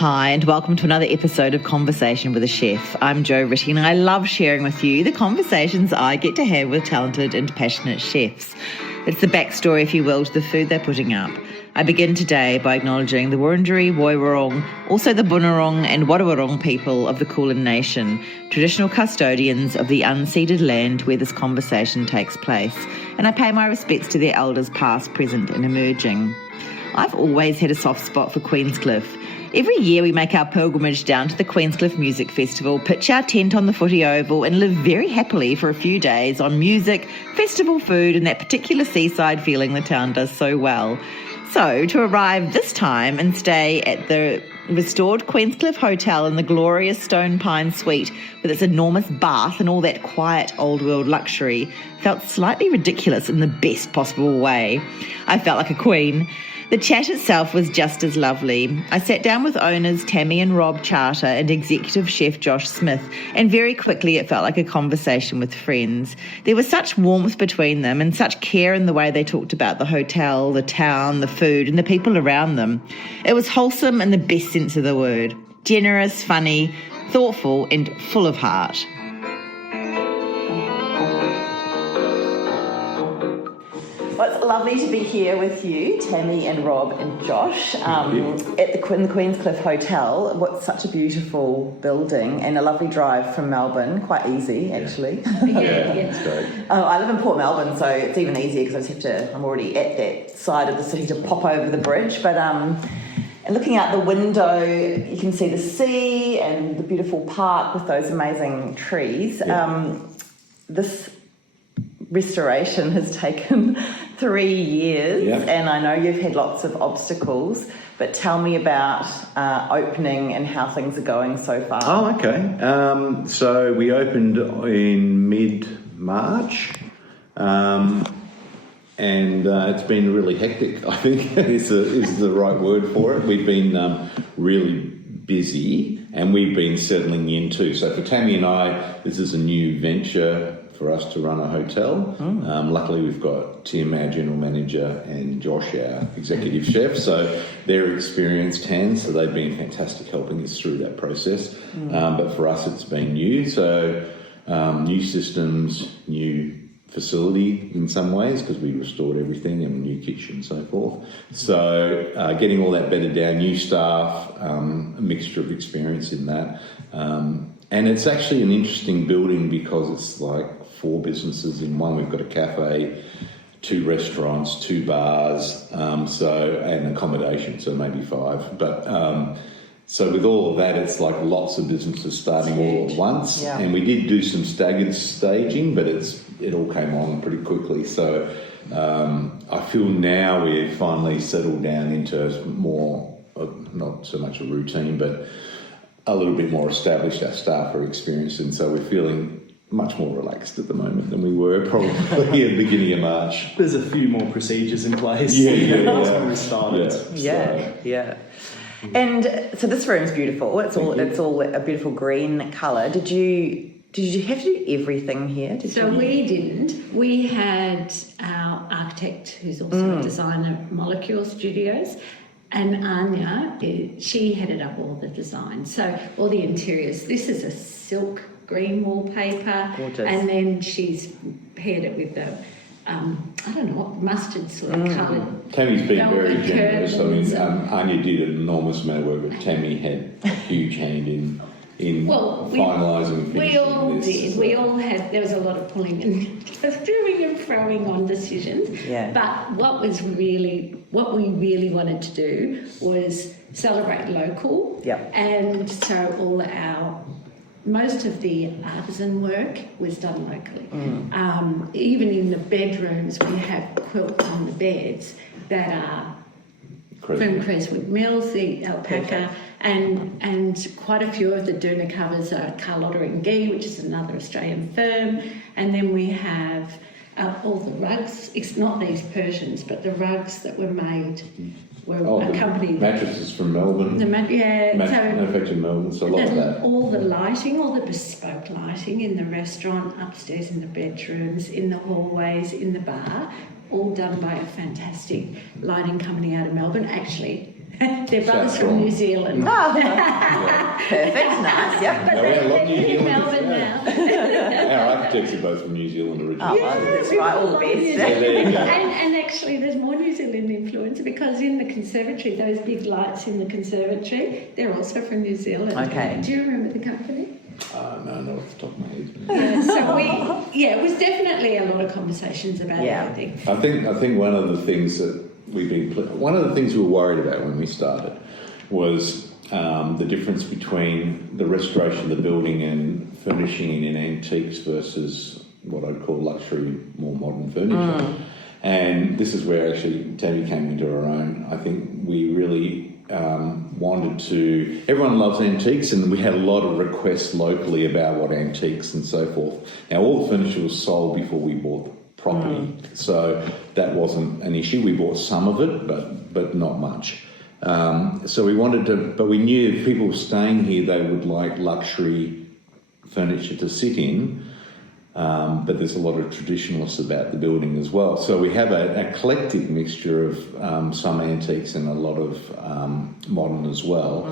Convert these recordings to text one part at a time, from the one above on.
Hi, and welcome to another episode of Conversation with a Chef. I'm Jo Ritty, and I love sharing with you the conversations I get to have with talented and passionate chefs. It's the backstory, if you will, to the food they're putting up. I begin today by acknowledging the Wurundjeri, Woiwurrung, also the Bunurong and Wadawurrung people of the Kulin Nation, traditional custodians of the unceded land where this conversation takes place, and I pay my respects to their elders past, present and emerging. I've always had a soft spot for Queenscliff. Every year we make our pilgrimage down to the Queenscliff Music Festival, pitch our tent on the footy oval and live very happily for a few days on music, festival food and that particular seaside feeling the town does so well. So to arrive this time and stay at the restored Queenscliff Hotel in the glorious Stone Pine Suite with its enormous bath and all that quiet old world luxury felt slightly ridiculous in the best possible way. I felt like a queen. The chat itself was just as lovely. I sat down with owners Tammy and Rob Charter and executive chef Josh Smith, and very quickly it felt like a conversation with friends. There was such warmth between them and such care in the way they talked about the hotel, the town, the food and the people around them. It was wholesome in the best sense of the word. Generous, funny, thoughtful and full of heart. Well, it's lovely to be here with you, Tammy and Rob and Josh, at the Queenscliff Hotel. What's such a beautiful building and a lovely drive from Melbourne. Quite easy, actually. Yeah, it's great. I live in Port Melbourne, so it's even easier because I'm already at that side of the city to pop over the bridge. But and looking out the window, you can see the sea and the beautiful park with those amazing trees. Yeah. This restoration has taken 3 years, and I know you've had lots of obstacles, but tell me about opening and how things are going so far. Oh, okay. So we opened in mid-March, and it's been really hectic, I think is the right word for it. We've been really busy, and we've been settling in too. So for Tammy and I, this is a new venture for us to run a hotel. Luckily we've got Tim, our general manager, and Josh, our executive chef, so they're experienced hands, so they've been fantastic helping us through that process. But for us it's been new, so new systems, new facility in some ways because we restored everything, and a new kitchen and so forth. So getting all that bedded down, new staff, a mixture of experience in that. And it's actually an interesting building because it's like 4 businesses in one. We've got a cafe, 2 restaurants, 2 bars, and accommodation, so maybe 5. But so with all of that, it's like lots of businesses starting all at once. Yeah. And we did do some staggered staging, but it all came on pretty quickly. So I feel now we're finally settled down into more, not so much a routine, but a little bit more established. Our staff are experienced, and so we're feeling much more relaxed at the moment than we were probably at the beginning of March. There's a few more procedures in place. Yeah. We started. Yeah. And so this room's beautiful. It's all a beautiful green colour. Did you have to do everything here? We didn't. We had our architect, who's also a designer at Molecule Studios, and Anya, she headed up all the design. So all the interiors. This is a silk green wallpaper. Gorgeous. And then she's paired it with the mustard sort of coloured. Tammy's been very generous. I mean, Anya did an enormous amount of work, but Tammy had a huge hand in finalising. We all did. So. We all had. There was a lot of pulling and doing and throwing on decisions. Yeah. But what we really wanted to do was celebrate local. Yep. And so most of the artisan work was done locally. Even in the bedrooms, we have quilts on the beds that are from Creswood Mills, the alpaca, and quite a few of the doona covers are Carlotta and Gee, which is another Australian firm. And then we have all the rugs. It's not these Persians, but the rugs that were made were accompanied. Mattresses from Melbourne. Manufactured in Melbourne, so a lot of that. All the lighting, all the bespoke lighting in the restaurant, upstairs in the bedrooms, in the hallways, in the bar, all done by a fantastic lighting company out of Melbourne. Actually, They're brothers South from Shore. New Zealand. Oh, perfect, nice, yep. But No, we had a lot of New they're in Zealanders, Melbourne yeah. now. Our architects are both from New Zealand originally. Oh, that's right, all the best. Yeah, there you go. And actually, there's more New Zealand influence because in the conservatory, those big lights in the conservatory, they're also from New Zealand. Okay. Do you remember the company? No, not off the top of my head. Yeah, so it was definitely a lot of conversations about everything. I think one of the things that one of the things we were worried about when we started was the difference between the restoration of the building and furnishing in antiques versus what I'd call luxury, more modern furniture. And this is where actually Tammy came into her own. I think we really wanted to... Everyone loves antiques, and we had a lot of requests locally about what antiques and so forth. Now, all the furniture was sold before we bought the property, so that wasn't an issue. We bought some of it, but not much. So we wanted to... But we knew if people were staying here, they would like luxury furniture to sit in. But there's a lot of traditionalists about the building as well. So we have an eclectic mixture of some antiques and a lot of modern as well.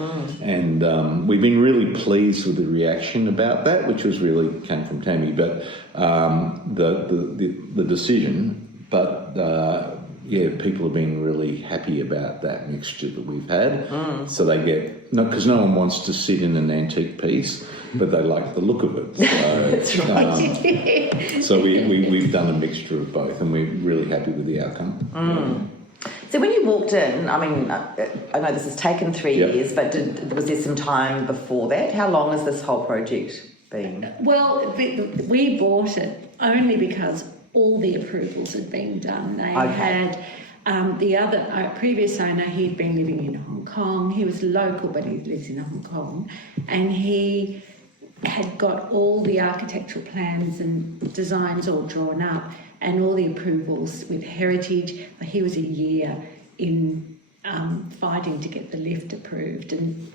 And we've been really pleased with the reaction about that, which was really came from Tammy. But the decision, but people have been really happy about that mixture that we've had. So they get because no one wants to sit in an antique piece, but they like the look of it. So, That's right. So we've done a mixture of both, and we're really happy with the outcome. So when you walked in, I mean, I know this has taken 3 years, but was there some time before that? How long has this whole project been? Well, we bought it only because all the approvals had been done. They had the other previous owner, he'd been living in Hong Kong. He was local, but he lives in Hong Kong, and he had got all the architectural plans and designs all drawn up and all the approvals with heritage. He was a year in fighting to get the lift approved, and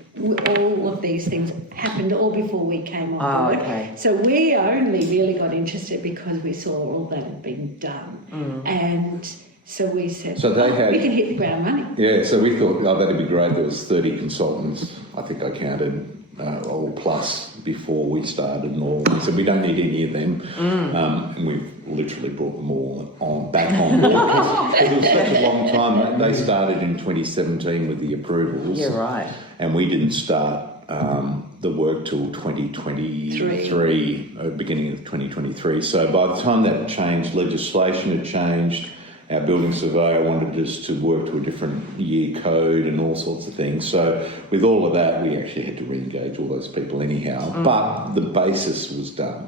all of these things happened all before we came on board. Okay. So we only really got interested because we saw all that had been done. And so we said, So they had... we can hit the ground running. Yeah, so we thought, that'd be great. There was 30 consultants, I think I counted, all plus before we started, and all. We said we don't need any of them, and we've literally brought them all back on board because it was such a long time. They started in 2017 with the approvals. Yeah, right. And we didn't start the work till 2023, beginning of 2023. So by the time that changed, legislation had changed. Our building surveyor wanted us to work to a different year code and all sorts of things. So with all of that, we actually had to re-engage all those people anyhow. But the basis was done.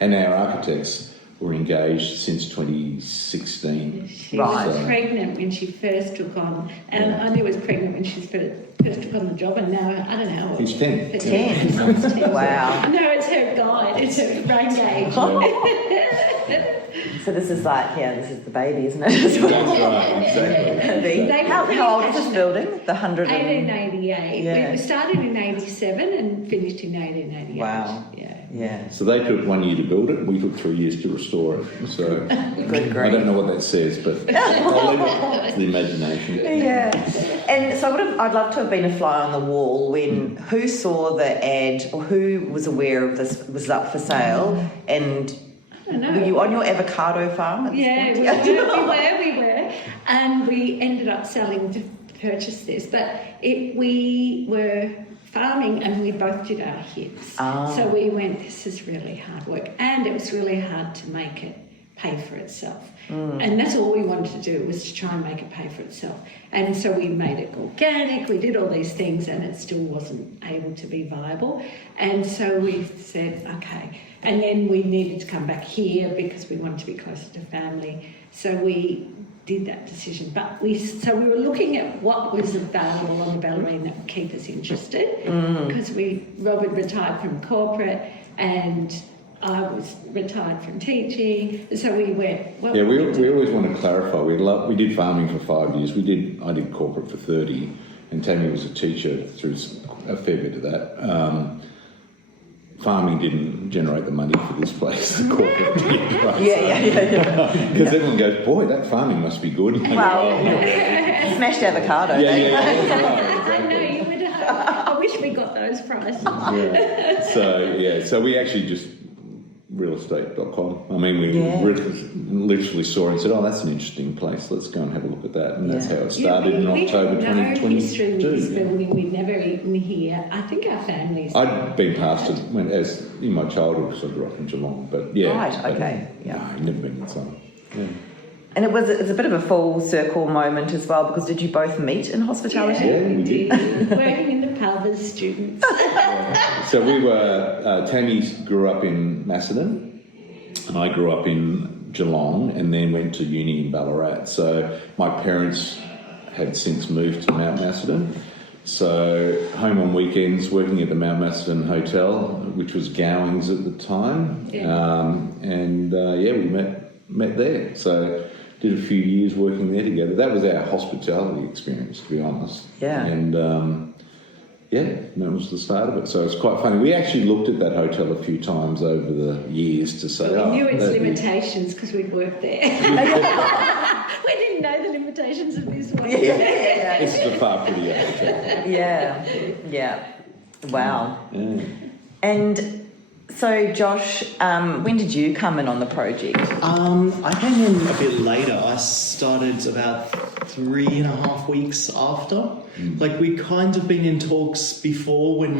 And our architects were engaged since 2016. She was pregnant when she first took on, and only was pregnant when she first took on the job, and now, I don't know. He's 10. 10. Wow. No, it's her guide, it's her brain gauge. So this is this is the baby, isn't it? As well? That's right, exactly. How old is this building? The 100 and... 1888. Yeah. We started in 87 and finished in 1888. Wow. Yeah. So they took 1 year to build it. We took 3 years to restore it. So Good grief. I don't know what that says, but I'll leave it to the imagination. Yeah. And so I'd love to have been a fly on the wall when who saw the ad or who was aware of this was up for sale, and I don't know. were you on your avocado farm at this point? We were. And we ended up selling to purchase this. But we were farming and we both did our hits. So we went, this is really hard work. And it was really hard to make it pay for itself. And that's all we wanted to do, was to try and make it pay for itself. And so we made it organic, we did all these things, and it still wasn't able to be viable. And so we said, okay. And then we needed to come back here because we wanted to be closer to family. So we did that decision. But we were looking at what was available on the Bellarine that would keep us interested, because Robert retired from corporate and I was retired from teaching, so we went. We always want to clarify. We did farming for 5 years. I did corporate for 30, and Tammy was a teacher through a fair bit of that. farming didn't generate the money for this place. The corporate did, right? Yeah. Because everyone goes, boy, that farming must be good. Well, smashed avocado. I know you would have. I wish we got those prices. So we actually just realestate.com. I mean, we literally saw it and said, oh, that's an interesting place. Let's go and have a look at that. And that's how it started in October 2022. We history with this building. We'd never eaten here. I think our families... I'd been past it as in my childhood because I grew up in Geelong. But Right, okay. No, I've never been in summer. Yeah. And it's a bit of a full circle moment as well, because did you both meet in hospitality? Yeah, we did. Working in the pub as students. So we were, Tammy grew up in Macedon, and I grew up in Geelong, and then went to uni in Ballarat. So my parents had since moved to Mount Macedon. So home on weekends, working at the Mount Macedon Hotel, which was Gowings at the time. Yeah. We met there. So did a few years working there together. That was our hospitality experience, to be honest. Yeah. And that was the start of it. So it's quite funny. We actually looked at that hotel a few times over the years to say, we knew its limitations because we'd worked there. We didn't know the limitations of this one. Yeah. This is a far prettier hotel. Yeah. Wow. Yeah. And so, Josh, when did you come in on the project? I came in a bit later. I started about 3.5 weeks after. Like, we'd kind of been in talks before when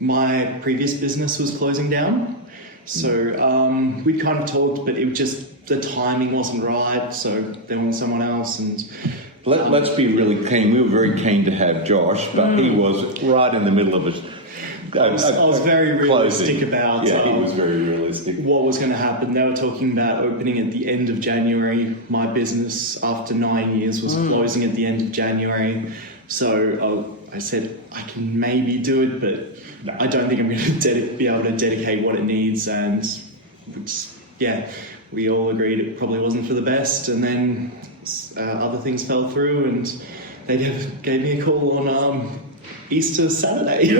my previous business was closing down. So we'd kind of talked, but it was just the timing wasn't right. So there was someone else, and let's be really keen. We were very keen to have Josh, but he was right in the middle of it. I was very realistic about he was very realistic. what was going to happen. They were talking about opening at the end of January. My business, after 9 years, was closing at the end of January. So I said, I can maybe do it, but I don't think I'm going to be able to dedicate what it needs. And we all agreed it probably wasn't for the best. And then other things fell through, and they gave me a call on Easter Saturday.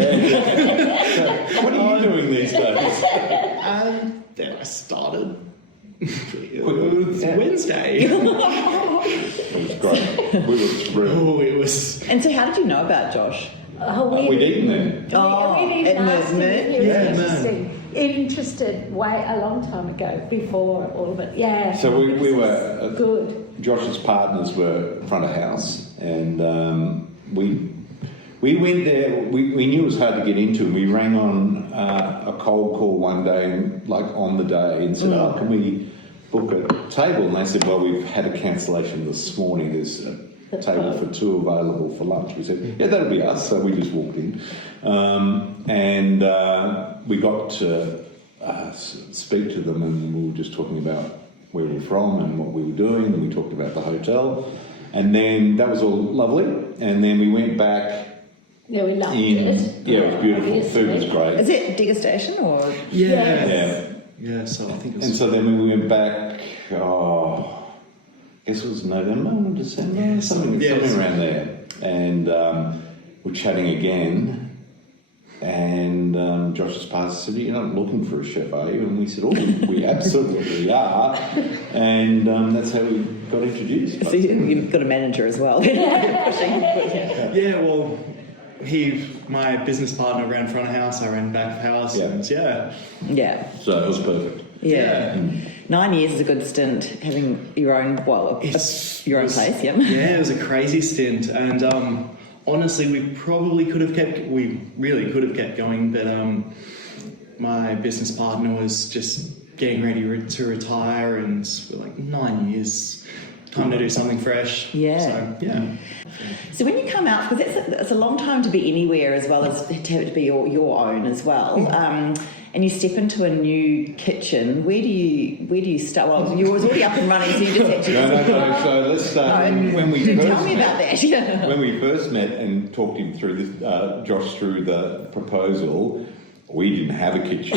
What are you doing these days? And then I started. It was Wednesday. It was great. We were thrilled. It was. And so how did you know about Josh? We'd eaten them. It It interested way a long time ago, before all of it. Yeah. So we were... good. Josh's partners were front of house, and we went there. We knew it was hard to get into, and we rang on a cold call one day, and on the day, and said, "Oh, can we book a table?" And they said, "Well, we've had a cancellation this morning. There's a table for two available for lunch." We said, "Yeah, that'll be us." So we just walked in, and we got to speak to them, and we were just talking about where we were from and what we were doing, and we talked about the hotel, and then that was all lovely, and then we went back. Yeah, we loved it. Yeah, it was beautiful. Obviously. Food was great. Is it degustation or? Yeah, so I think it was... And so then we went back, I guess it was November or December, something around there. And we're chatting again, and Josh's partner said, "You're not looking for a chef, are you?" And we said, "Oh, we absolutely are." And that's how we got introduced. So you've got a manager as well. Yeah, well, my business partner ran front of house, I ran back of house, and Yeah. So it was perfect. Yeah. 9 years is a good stint, having your own, place, yeah. Yeah, it was a crazy stint, and honestly, we really could have kept going, but my business partner was just getting ready to retire, and we're like, 9 years, time to do something fresh. Yeah. So, yeah. So when you come out, because it's a long time to be anywhere as well as to have it to be your own as well, and you step into a new kitchen, where do you start? Well, you was already up and running, so you just had to... No. So let's start when we first tell me about that. Yeah. When we first met and talked him through this, Josh through the proposal, we didn't have a kitchen.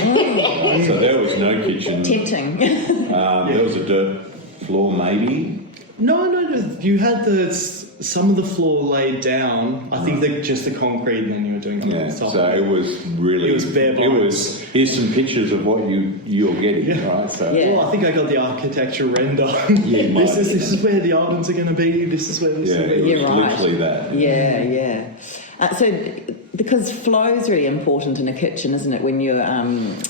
So there was no kitchen. Tempting. There was a dirt floor, maybe. No, you had the some of the floor laid down. I think that just the concrete, and then you were doing on Yeah, top. so it was really... It was bare bones. Here's some pictures of what you're getting, right? So, Well, I think I got the architecture render. you might, this is where the ovens are going to be. This is where this Yeah, will it be. was literally that. Yeah. So, because flow's really important in a kitchen, isn't it? When you're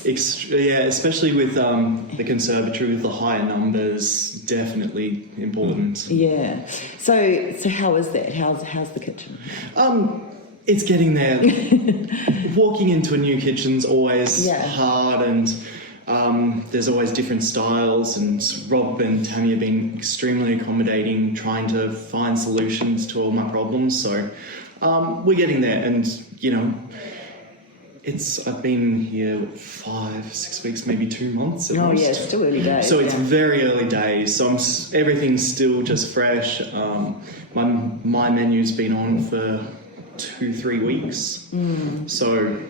Especially with the conservatory with the higher numbers, definitely important. Yeah. So how is that? How's the kitchen? It's getting there. Walking into a new kitchen's always hard, and there's always different styles. And Rob and Tammy have been extremely accommodating, trying to find solutions to all my problems. So we're getting there, and I've been here 5-6 weeks, maybe 2 months at most. It's still early days. So it's very early days. So everything's still just fresh. My menu's been on for 2-3 weeks. So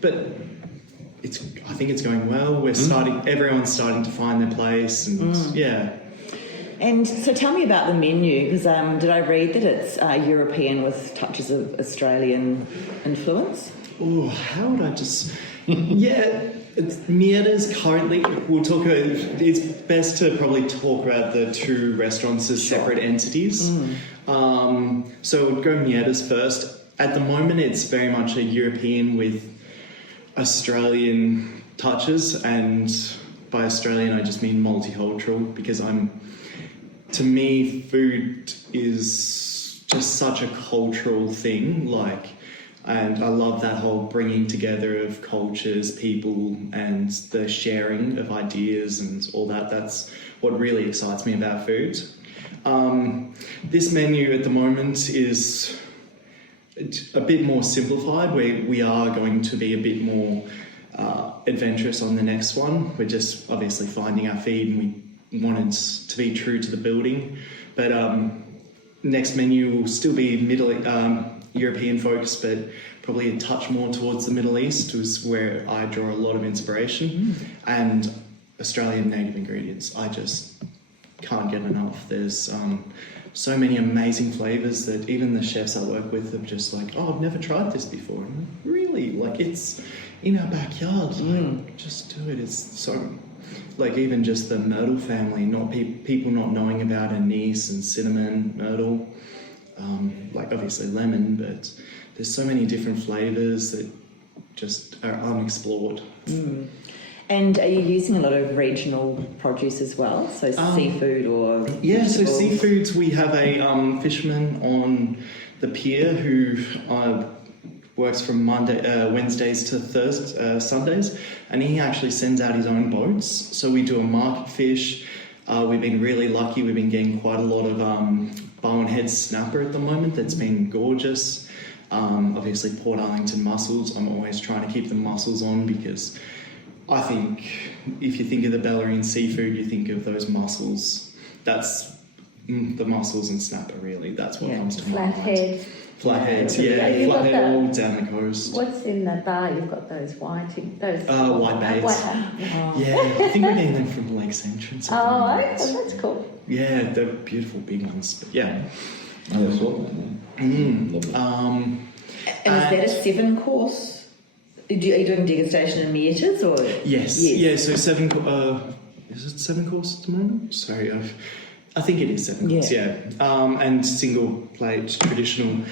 but I think it's going well. Everyone's starting to find their place, and And so tell me about the menu, because did I read that it's European with touches of Australian influence? Oh, how would I just... Mieda's currently... We'll talk about... It's best to probably talk about the two restaurants as separate entities. So we'll go Mieda's first. At the moment, it's very much a European with Australian touches, and by Australian, I just mean multicultural, because to me, food is just such a cultural thing, and I love that whole bringing together of cultures, people, and the sharing of ideas and all that. That's what really excites me about food. This menu at the moment is a bit more simplified. We are going to be a bit more adventurous on the next one. We're just obviously finding our feet, and we wanted to be true to the building. But next menu will still be European focused, but probably a touch more towards the Middle East is where I draw a lot of inspiration. And Australian native ingredients. I just can't get enough. There's so many amazing flavours that even the chefs I work with are just like, oh, I've never tried this before. And I'm like, really? It's in our backyard. Just do it. It's so... even just the myrtle family, not people not knowing about anise and cinnamon, myrtle, obviously lemon, but there's so many different flavours that just are unexplored. And are you using a lot of regional produce as well? So seafood or vegetables? So seafoods, we have a fisherman on the pier who works from Wednesdays to Sundays, and he actually sends out his own boats. So we do a market fish. We've been really lucky. We've been getting quite a lot of Bowen Head snapper at the moment. That's been gorgeous. Obviously Port Arlington mussels. I'm always trying to keep the mussels on, because I think if you think of the Bellarine seafood, you think of those mussels. That's the mussels and snapper, really. That's what comes to mind. Flatheads, flathead all down the coast. What's in the bar? You've got those white baits. Yeah, I think we're getting them from Lakes Entrance. That's cool. Yeah, they're beautiful big ones. But yeah. That's what. And is that a 7-course? Are you doing degustation and meaters or? Yes. Yeah. So 7. Is it 7 courses at the moment? Sorry, I think it is 7 courses. Yeah. And single plate traditional,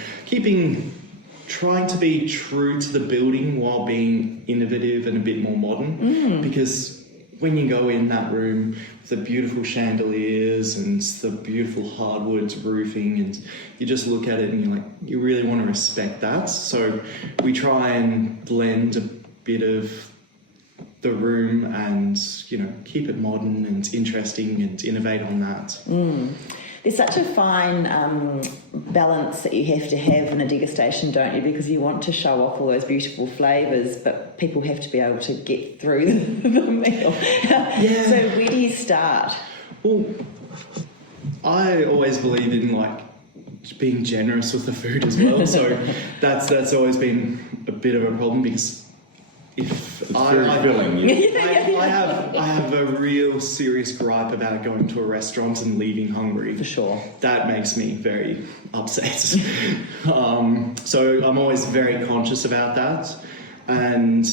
trying to be true to the building while being innovative and a bit more modern. Because when you go in that room with the beautiful chandeliers and the beautiful hardwood roofing, and you just look at it and you're like, you really want to respect that. So we try and blend a bit of the room and, keep it modern and interesting and innovate on that. There's such a fine balance that you have to have in a degustation, don't you? Because you want to show off all those beautiful flavours, but people have to be able to get through the meal. Yeah. So where do you start? Well, I always believe in being generous with the food as well. So that's always been a bit of a problem, because if It's very filling. I have a real serious gripe about going to a restaurant and leaving hungry. For sure. That makes me very upset. So I'm always very conscious about that. And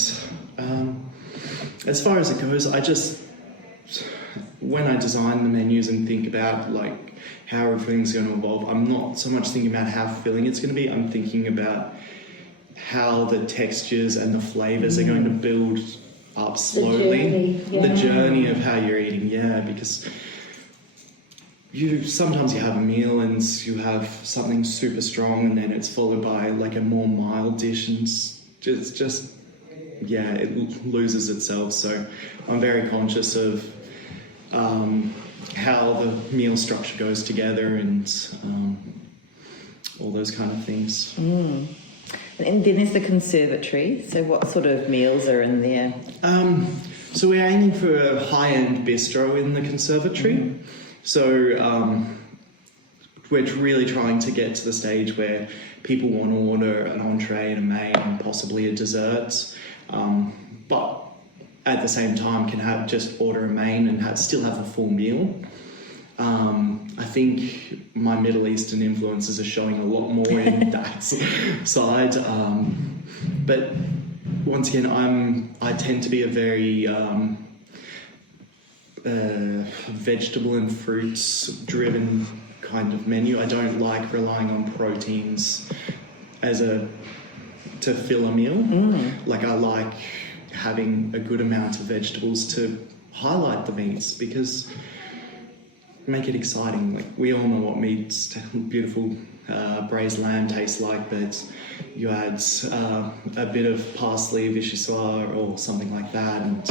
as far as it goes, when I design the menus and think about like how everything's going to evolve, I'm not so much thinking about how filling it's going to be. I'm thinking about how the textures and the flavours are going to build up slowly. The journey of how you're eating, because sometimes you have a meal and you have something super strong and then it's followed by like a more mild dish and it loses itself. So I'm very conscious of how the meal structure goes together and all those kind of things. And then there's the conservatory. So what sort of meals are in there? So we're aiming for a high-end bistro in the conservatory. So we're really trying to get to the stage where people want to order an entree and a main and possibly a dessert, but at the same time can just order a main and still have a full meal. I think my Middle Eastern influences are showing a lot more in that side. But once again, I tend to be a very vegetable and fruits driven kind of menu. I don't like relying on proteins to fill a meal. Like I like having a good amount of vegetables to highlight the meats because make it exciting. Like we all know what meats, beautiful braised lamb tastes like, but you add a bit of parsley, vichyssoise or something like that, and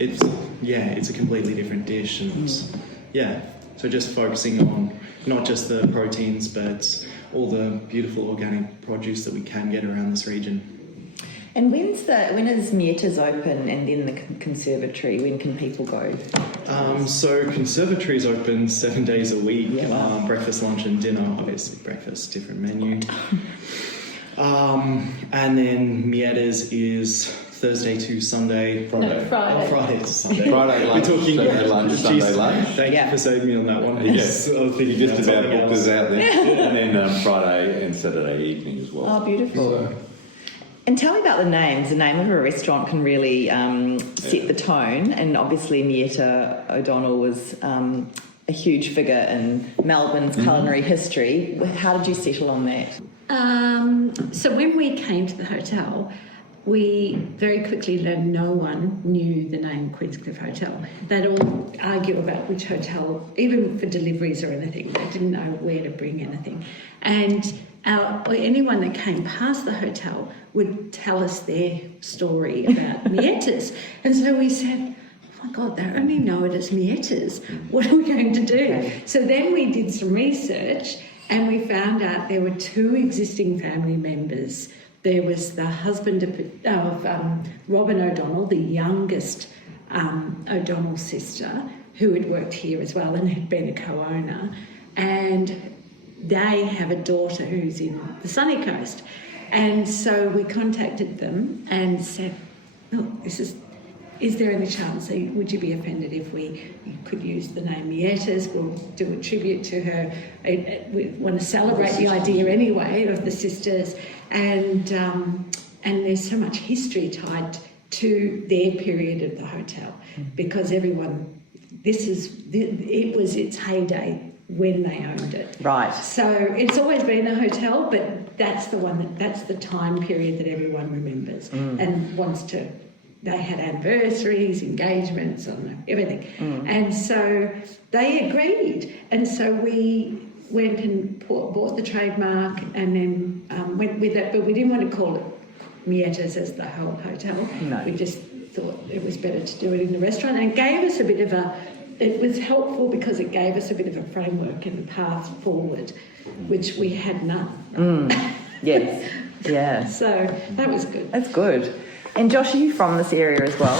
it's a completely different dish. And so just focusing on not just the proteins, but all the beautiful organic produce that we can get around this region. And when is Mietas open and then the conservatory? When can people go? So conservatory is open 7 days a week. Yeah, wow. Breakfast, lunch and dinner. Obviously breakfast, different menu. And then Mietas is Thursday to Sunday. Friday. Oh, Friday to Sunday. Friday lunch, Saturday lunch, Sunday lunch. Thank you for saving me on that one. Yes, I was thinking you just about about something booked us else. out there. And then Friday and Saturday evening as well. Oh, beautiful. So, And tell me about the names. The name of a restaurant can really set the tone. And obviously Mieta O'Donnell was a huge figure in Melbourne's culinary history. How did you settle on that? So when we came to the hotel, we very quickly learned no one knew the name Queenscliff Hotel. They'd all argue about which hotel, even for deliveries or anything. They didn't know where to bring anything. And anyone that came past the hotel would tell us their story about Mietas. And so we said, oh my God, they only know it as Mietas. What are we going to do? Okay. So then we did some research and we found out there were 2 existing family members. There was the husband of Robin O'Donnell, the youngest O'Donnell sister, who had worked here as well and had been a co-owner. And they have a daughter who's in the sunny coast. And so we contacted them and said, look, is there any chance, would you be offended if we could use the name Mietas? We'll do a tribute to her. We want to celebrate the idea anyway of the sisters. And there's so much history tied to their period of the hotel because it was its heyday when they owned it. Right. So it's always been a hotel, but that's the time period that everyone remembers and wants to. They had anniversaries, engagements, everything. And so they agreed. And so we went and bought the trademark and then went with it, but we didn't want to call it Mietas as the whole hotel. No. We just thought it was better to do it in the restaurant, and it gave us it was helpful because it gave us a bit of a framework and a path forward, which we had none. Yes. Yeah. So that was good. That's good. And Josh, are you from this area as well?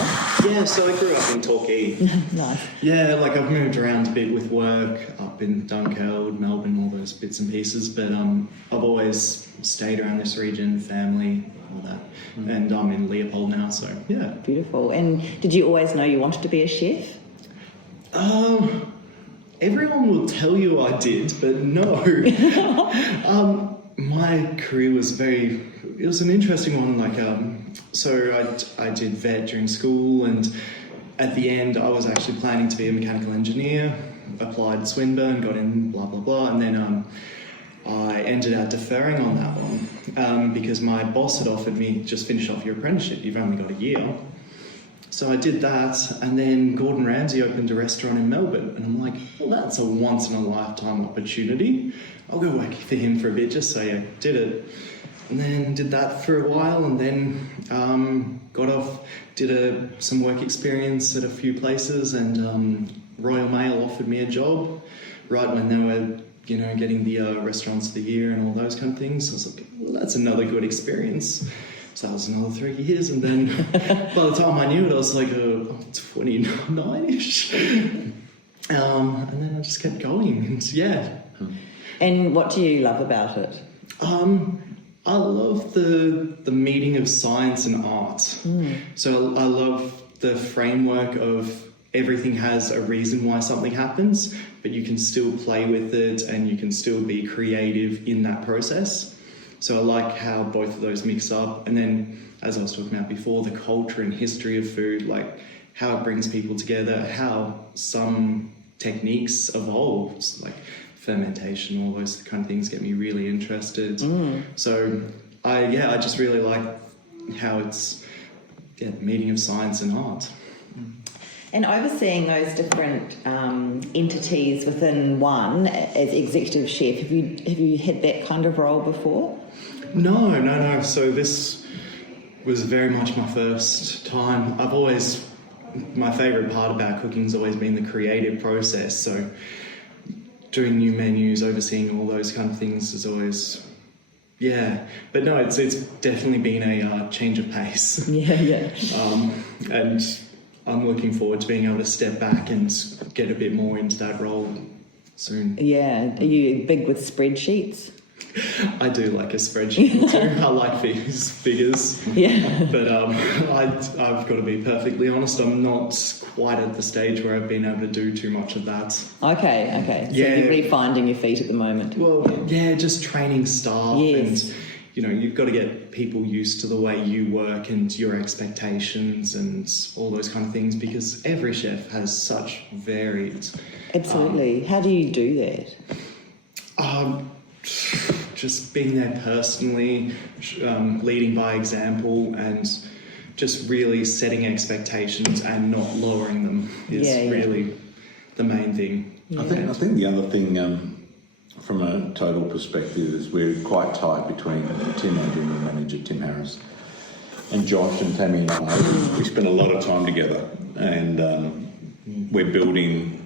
Yeah, so I grew up in Torquay. Nice. Yeah, like I've moved around a bit with work, up in Dunkeld, Melbourne, all those bits and pieces, but I've always stayed around this region, family, all that. And I'm in Leopold now, so yeah. Beautiful. And did you always know you wanted to be a chef? Everyone will tell you I did, but no. My career was it was an interesting one. Like, so I did vet during school, and at the end I was actually planning to be a mechanical engineer, applied at Swinburne, got in, blah, blah, blah, and then I ended up deferring on that one because my boss had offered me, just finish off your apprenticeship, you've only got a year. So I did that, and then Gordon Ramsay opened a restaurant in Melbourne, and I'm like, well, that's a once-in-a-lifetime opportunity. I'll go work for him for a bit, just say I did it. And then did that for a while, and then got off, did some work experience at a few places, and Royal Mail offered me a job right when they were, getting the Restaurants of the Year and all those kind of things. So I was like, well, that's another good experience. So that was another 3 years, and then by the time I knew it, I was like 29-ish. And then I just kept going, and yeah. And what do you love about it? I love the meeting of science and art. So I love the framework of everything has a reason why something happens, but you can still play with it and you can still be creative in that process. So I like how both of those mix up. And then, as I was talking about before, the culture and history of food, like how it brings people together, how some techniques evolved, like fermentation, all those kind of things get me really interested. So I just really like how it's meeting of science and art. And overseeing those different entities within one as executive chef, have you had that kind of role before? No. So this was very much my first time. My favourite part about cooking has always been the creative process. So doing new menus, overseeing all those kind of things is always, But no, it's definitely been a change of pace. Yeah. And I'm looking forward to being able to step back and get a bit more into that role soon. Yeah. Are you big with spreadsheets? I do like a spreadsheet too. I like figures. Yeah. But I've got to be perfectly honest, I'm not quite at the stage where I've been able to do too much of that. Okay. So you're really finding your feet at the moment. Well, just training staff. Yes. And you've got to get people used to the way you work and your expectations and all those kind of things, because every chef has such varied... Absolutely. How do you do that? Just being there personally, leading by example, and just really setting expectations and not lowering them is really the main thing. I think the other thing, from a total perspective, is we're quite tight between Tim, our general manager, Tim Harris, and Josh and Tammy and I. We spend a lot of time together, and we're building.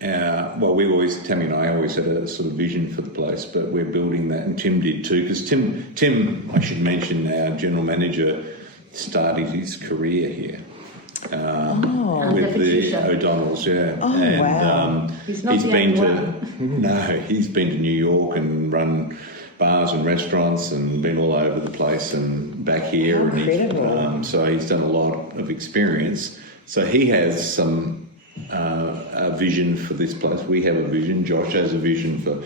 Tammy and I always had a sort of vision for the place, but we're building that, and Tim did too, because Tim, I should mention, our general manager, started his career here with the O'Donnells, wow. He's been to New York and run bars and restaurants and been all over the place and back here. Incredible. So he's done a lot of experience. So he has some a vision for this place. We have a vision. Josh has a vision for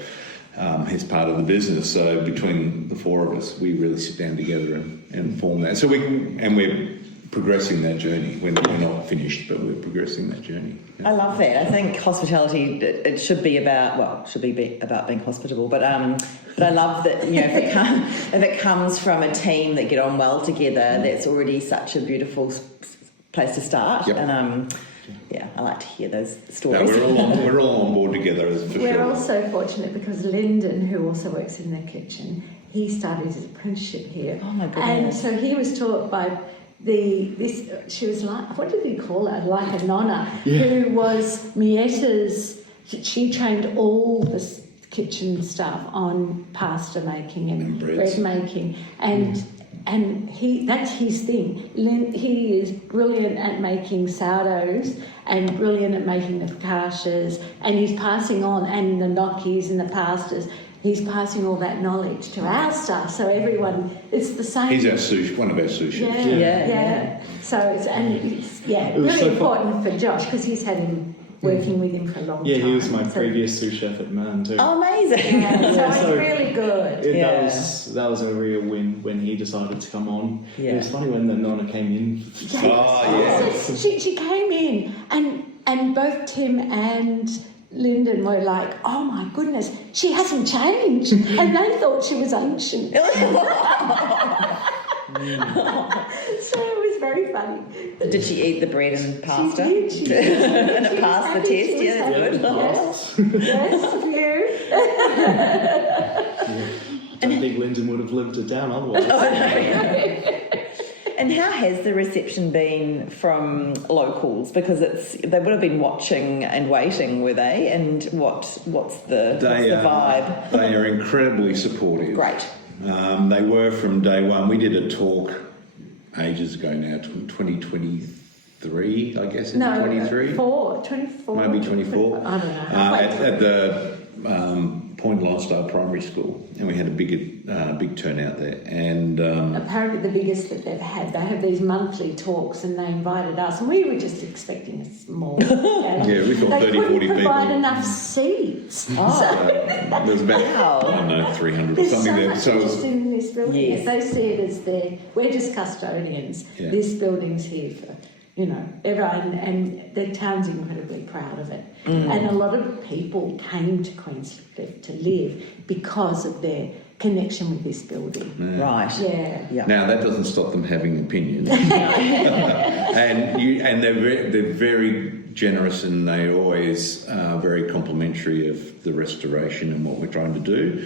his part of the business. So between the four of us, we really sit down together and form that. So we're progressing that journey. We're not finished, but we're progressing that journey. Yeah. I love that. I think hospitality, it should be about being hospitable, but I love that, if it comes from a team that get on well together, that's already such a beautiful place to start. Yep. And I like to hear those stories. No, we're all on board together, for sure. We're also fortunate because Lyndon, who also works in the kitchen, he started his apprenticeship here. Oh my goodness. And so he was taught by she was like, what did we call her? Like a nonna, who was Mietta's. She trained all the kitchen staff on pasta making and bread making, and that's his thing. He is brilliant at making sourdoughs and brilliant at making the focaccias, and he's passing on, and the gnocchis and the pastas. He's passing all that knowledge to our staff, so everyone, it's the same. He's one of our sous chefs. Yeah. So it's really so important for Josh because he's had him working with him for a long time. Yeah, he was my previous sous chef at Man too. Oh, amazing. So it's really good. That was a real win when he decided to come on. Yeah. It was funny when the Nonna came in. So she came in and both Tim and Lyndon were like, oh my goodness, she hasn't changed. And they thought she was ancient. So it was very funny. Did she eat the bread and pasta? She did. And it passed the test? Yeah, that's good. Yes, I don't think Lyndon would have lived it down otherwise. And how has the reception been from locals? Because they would have been watching and waiting, were they? And what's the vibe? They are incredibly supportive. Great. They were from day one. We did a talk ages ago now, 2023, I guess. No, 23? 24. Maybe 24. I don't know. At the Point Lonsdale Primary School, and we had a big turnout there. And apparently the biggest that they've had. They have these monthly talks, and they invited us, and we were just expecting a small. yeah, we thought 30, 40 people. They couldn't provide enough seats. There was about, I don't know, 300 or There's something so there. much So it was, interest in this building. Yes. They see it as we're just custodians. Yeah. This building's here for, everyone, and the town's incredibly proud of it. And a lot of people came to Queenscliff to live because of their connection with this building. Right. Yeah. now that doesn't stop them having opinions, and they're very generous, and they always very complimentary of the restoration and what we're trying to do.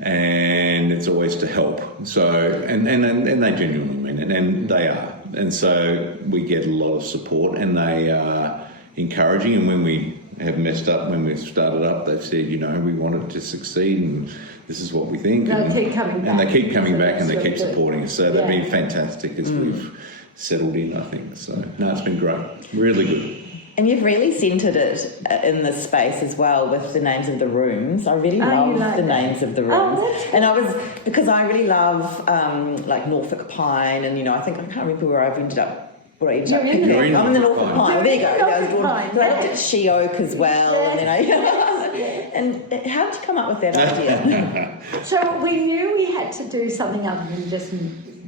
And it's always to help. So, and they genuinely mean it, and they are. And so we get a lot of support, and they are encouraging. And when we have messed up, when we've started up, they've said, we wanted to succeed, and this is what we think. They'll keep coming back. And they keep coming back, and they keep Good. supporting us. So they've been fantastic as we've settled in, I think. So, no, it's been great. Really good. And you've really centred it in this space as well with the names of the rooms. I really love the names of the rooms. And because I really love like Norfolk Pine, and I can't remember where I've ended up. What I ended up picking. I'm in the Norfolk Pine. Well, there you go. I did She Oak as well, and and how did you come up with that idea? So we knew we had to do something other than just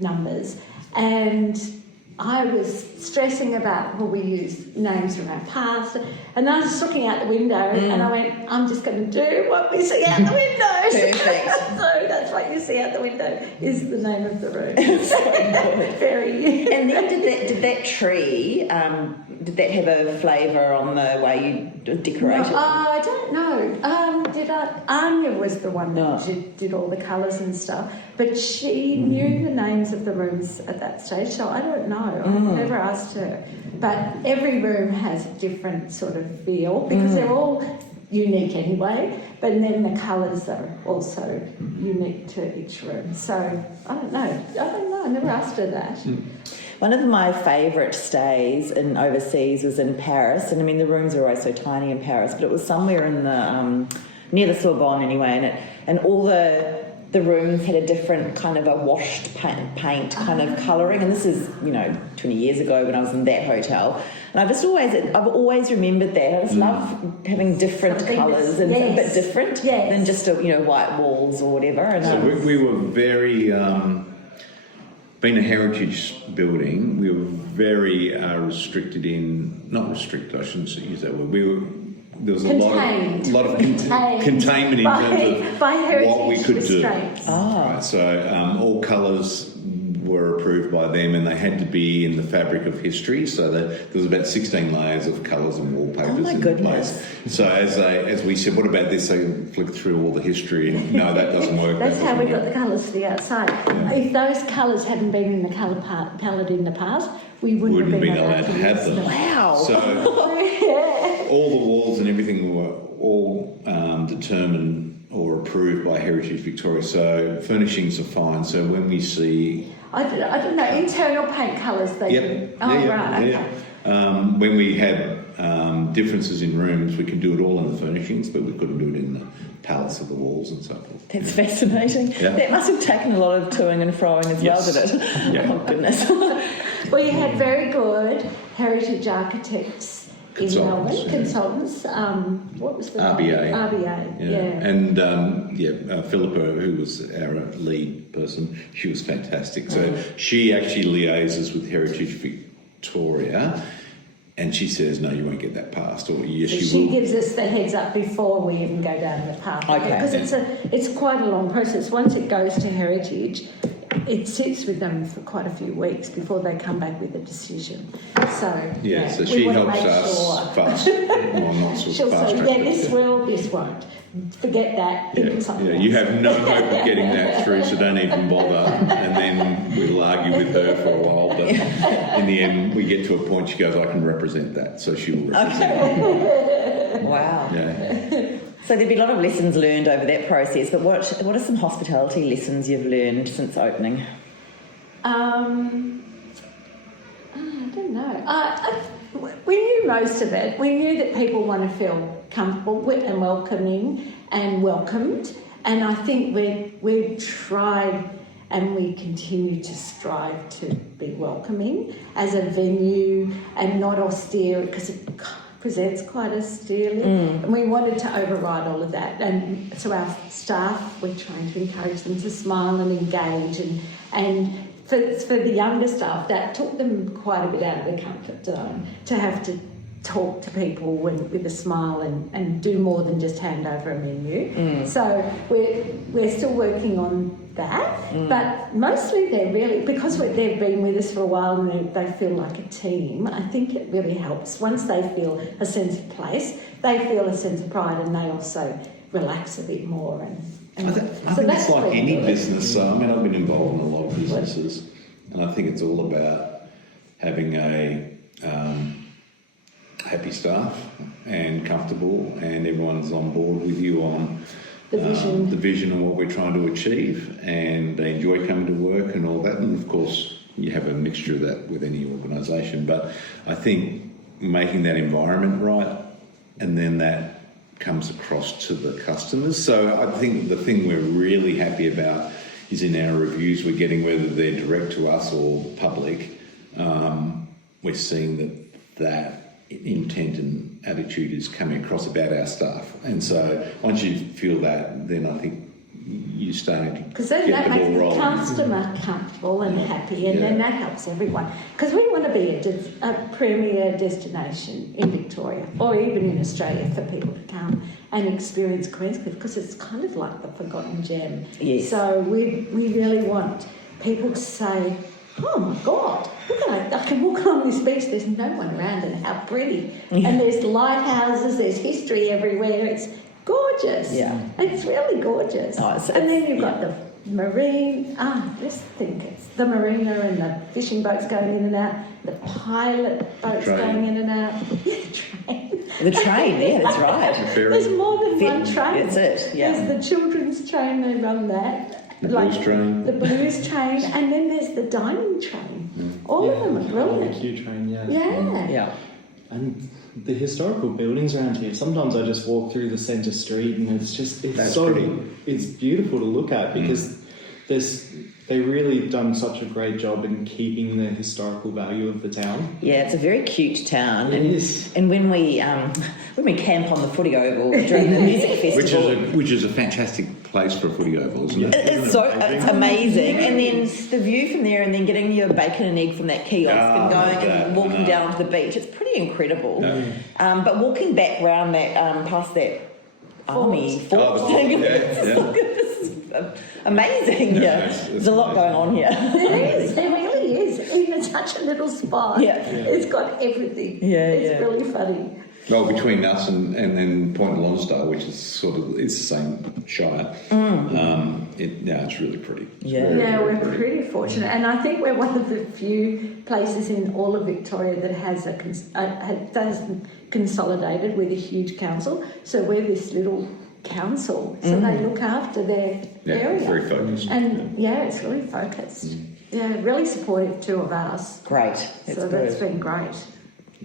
numbers, and I was stressing about, we use names from our past, and I was just looking out the window, and I went, I'm just going to do what we see out the window. Perfect. So that's what you see out the window, is the name of the room. Very. And then did that tree, did that have a flavour on the way you decorated? No, I don't know. Anya was the one that did all the colours and stuff, but she knew the names of the rooms at that stage, so I don't know. I've never asked her. But every room has a different sort of feel because they're all unique anyway, but then the colours are also unique to each room. So I don't know. I never asked her that. One of my favourite stays in overseas was in Paris, and the rooms are always so tiny in Paris, but it was somewhere in the near the Sorbonne anyway, and all the rooms had a different kind of a washed paint kind of colouring, and this is 20 years ago when I was in that hotel, and I've always remembered that. I just love having different colours and a bit different than just white walls or whatever. And so we were very. Being a heritage building, we were very restricted not restricted, I shouldn't use that word. There was a lot of containment in terms of what we could do. Right, so all colours were approved by them, and they had to be in the fabric of history. So there was about 16 layers of colours and wallpapers in place. So as we said, what about this? They flicked through all the history, and no, that doesn't work. That's how we got the colours for the outside. If those colours hadn't been in the colour palette in the past, we wouldn't have been allowed to have them. Wow. So all the walls and everything were all determined or approved by Heritage Victoria. So furnishings are fine. So when we see I don't know, internal paint colours they do. Oh, right, okay. When we had differences in rooms, we could do it all in the furnishings, but we couldn't do it in the palettes of the walls and so forth. That's fascinating. Yeah. That must have taken a lot of toing and froing as well, did it? Yeah. Oh, goodness. Well, you had very good heritage architects in Consultants, Melbourne, consultants. What was the RBA. RBA, yeah. And Philippa, who was our lead person, she was fantastic. So she actually liaises with Heritage Victoria, and she says, no, you won't get that passed, or yes, So you she will. gives us the heads up before we even go down the path. Okay. Because it's quite a long process. Once it goes to Heritage, it sits with them for quite a few weeks before they come back with a decision. So So we she want to helps make us sure. fast. Well, not sort She'll of fast say, track. yeah, this will, this won't. Forget that. Think of something else. You have no hope of getting that through, so don't even bother. And then we'll argue with her for a while, but in the end, we get to a point. She goes, "I can represent that," so she will represent it. Wow. Yeah. So there'd be a lot of lessons learned over that process, but what are some hospitality lessons you've learned since opening? I don't know. We knew most of it. We knew that people want to feel comfortable and welcoming and welcomed. And I think we've tried and we continue to strive to be welcoming as a venue and not austere, because it presents quite austerely. And we wanted to override all of that. And so our staff, we're trying to encourage them to smile and engage. And for the younger staff, that took them quite a bit out of their comfort zone to have to talk to people with a smile and do more than just hand over a menu. So we're still working on that, but mostly they're really, because they've been with us for a while and they feel like a team, I think it really helps. Once they feel a sense of place, they feel a sense of pride and they also relax a bit more. I think it's like any business. So, I mean, I've been involved in a lot of businesses, and I think it's all about having a happy staff and comfortable, and everyone's on board with you on the vision and what we're trying to achieve, and they enjoy coming to work and all that. And of course, you have a mixture of that with any organisation, but I think making that environment right, and then that comes across to the customers. So I think the thing we're really happy about is in our reviews we're getting, whether they're direct to us or the public, we're seeing that intent and attitude is coming across about our staff. And so once you feel that, then I think you're starting to because then get that the makes ball the rolling. customer comfortable and happy, and then that helps everyone. Because we want to be a premier destination in Victoria or even in Australia for people to come and experience Queenscliff, because it's kind of like the forgotten gem. Yes. So we really want people to say, oh my God, look at I can walk along this beach, there's no one around, and how pretty. And there's lighthouses, there's history everywhere. It's gorgeous. Yeah. It's really gorgeous. Oh, and then you've got the marine, just think it's the marina and the fishing boats going in and out, the pilot boats going in and out. Yeah, the train. The train, yeah, that's right. There's more than one train. That's it, yeah. There's the children's train, they run that. The blues train. The blues train, and then there's the dining train. All of them are brilliant. Barbecue train, Yeah. Yeah. And the historical buildings around here, sometimes I just walk through the centre street and it's That's pretty. it's beautiful to look at, because they've really done such a great job in keeping the historical value of the town. Yeah, it's a very cute town. It is. And when we camp on the footy oval during the music festival, Which is a fantastic place for a footy oval, isn't it? it's amazing. And then the view from there, and then getting your bacon and egg from that kiosk and going and walking down onto the beach, it's pretty incredible. But walking back round that past that army fort thing, amazing. There's a lot going on here. There really is. In such a little spot. Yeah. It's got everything. It's really funny. Well, between us and then Point Lonsdale, which is it's the same shire, it's really pretty. It's We're pretty fortunate, and I think we're one of the few places in all of Victoria that has consolidated with a huge council. So we're this little council, so they look after their area. Very focused. And it's really focused. really supportive too of us. Great. That's So good. that's been great.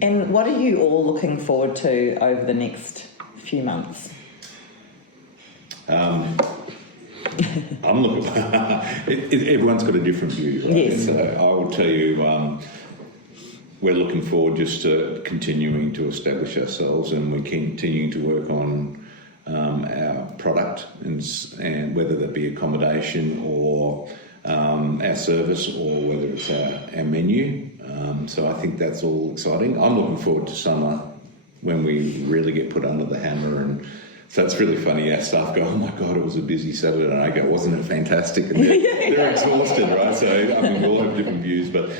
And what are you all looking forward to over the next few months? I'm looking. Everyone's got a different view. Right? Yes. So I will tell you, we're looking forward just to continuing to establish ourselves, and we're continuing to work on our product, and whether that be accommodation or our service, or whether it's our menu. So I think that's all exciting. I'm looking forward to summer when we really get put under the hammer, and so it's really funny. Our staff go, "Oh my God, it was a busy Saturday," and I go, "Wasn't it fantastic?" And they're exhausted, right? So I mean, we all have different views, but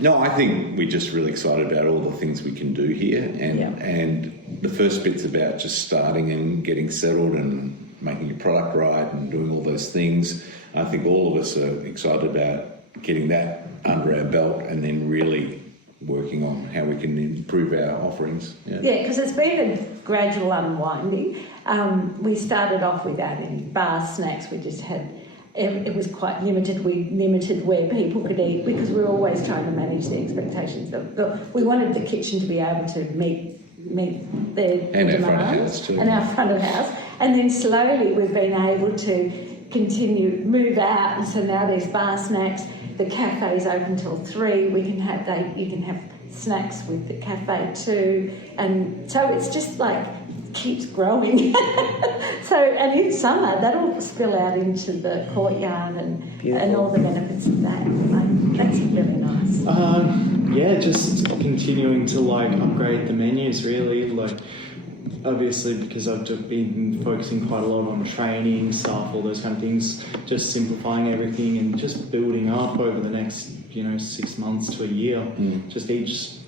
no, I think we're just really excited about all the things we can do here, and the first bit's about just starting and getting settled and making your product right and doing all those things. I think all of us are excited about getting that under our belt, and then really working on how we can improve our offerings. Yeah, because it's been a gradual unwinding. We started off without any bar snacks. We just had, it was quite limited. We limited where people could eat because we were always trying to manage the expectations. We wanted the kitchen to be able to meet their demands. And our front of house. And then slowly we've been able to move out, and so now there's bar snacks. The cafe's open till 3. You can have snacks with the cafe too, and so it's just like keeps growing. And in summer that'll spill out into the courtyard and all the benefits of that. That's really nice. Just continuing to upgrade the menus really, obviously because I've just been focusing quite a lot on training, staff, all those kind of things, just simplifying everything and just building up over the next 6 months to a year. Just each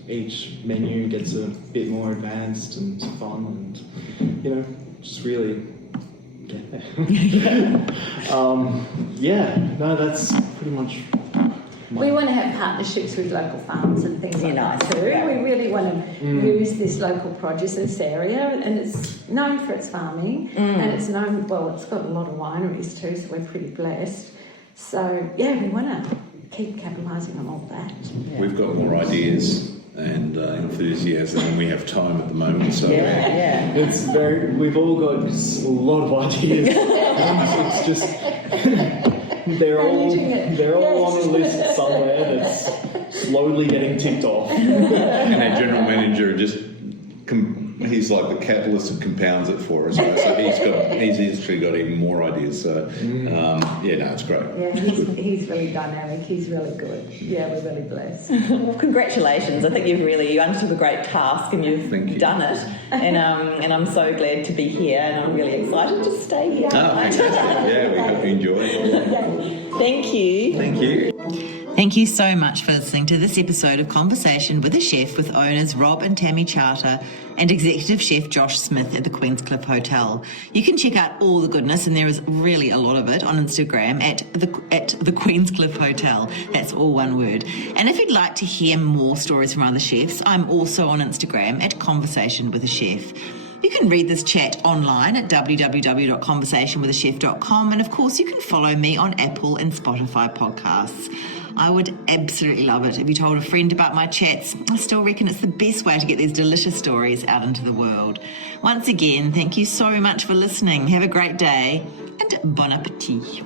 menu gets a bit more advanced and fun, and just really get there. That's pretty much. We want to have partnerships with local farms and things like that too. Yeah. We really want to use this local produce in this area, and it's known for its farming, and it's known, it's got a lot of wineries too, so we're pretty blessed. So, we want to keep capitalising on all that. Yeah. We've got more ideas and enthusiasm than we have time at the moment. So it's we've all got a lot of ideas. It's just... They're all on a list somewhere that's slowly getting ticked off. And our general manager he's like the catalyst that compounds it for us. Right? So he's actually got even more ideas. So it's great. Yeah, he's really dynamic. He's really good. Yeah, we're really blessed. Well, congratulations! I think you undertook a great task and you've done it. And I'm so glad to be here, and I'm really excited to stay here. Fantastic! Yeah, we hope you enjoy it. Thank you. Thank you. Thank you so much for listening to this episode of Conversation with a Chef with owners Rob and Tammy Charter and Executive Chef Josh Smith at the Queenscliff Hotel. You can check out all the goodness, and there is really a lot of it, on Instagram at the Queenscliff Hotel. That's all one word. And if you'd like to hear more stories from other chefs, I'm also on Instagram at Conversation with a Chef. You can read this chat online at www.conversationwithachef.com, and of course you can follow me on Apple and Spotify podcasts. I would absolutely love it if you told a friend about my chats. I still reckon it's the best way to get these delicious stories out into the world. Once again, thank you so much for listening. Have a great day and bon appetit.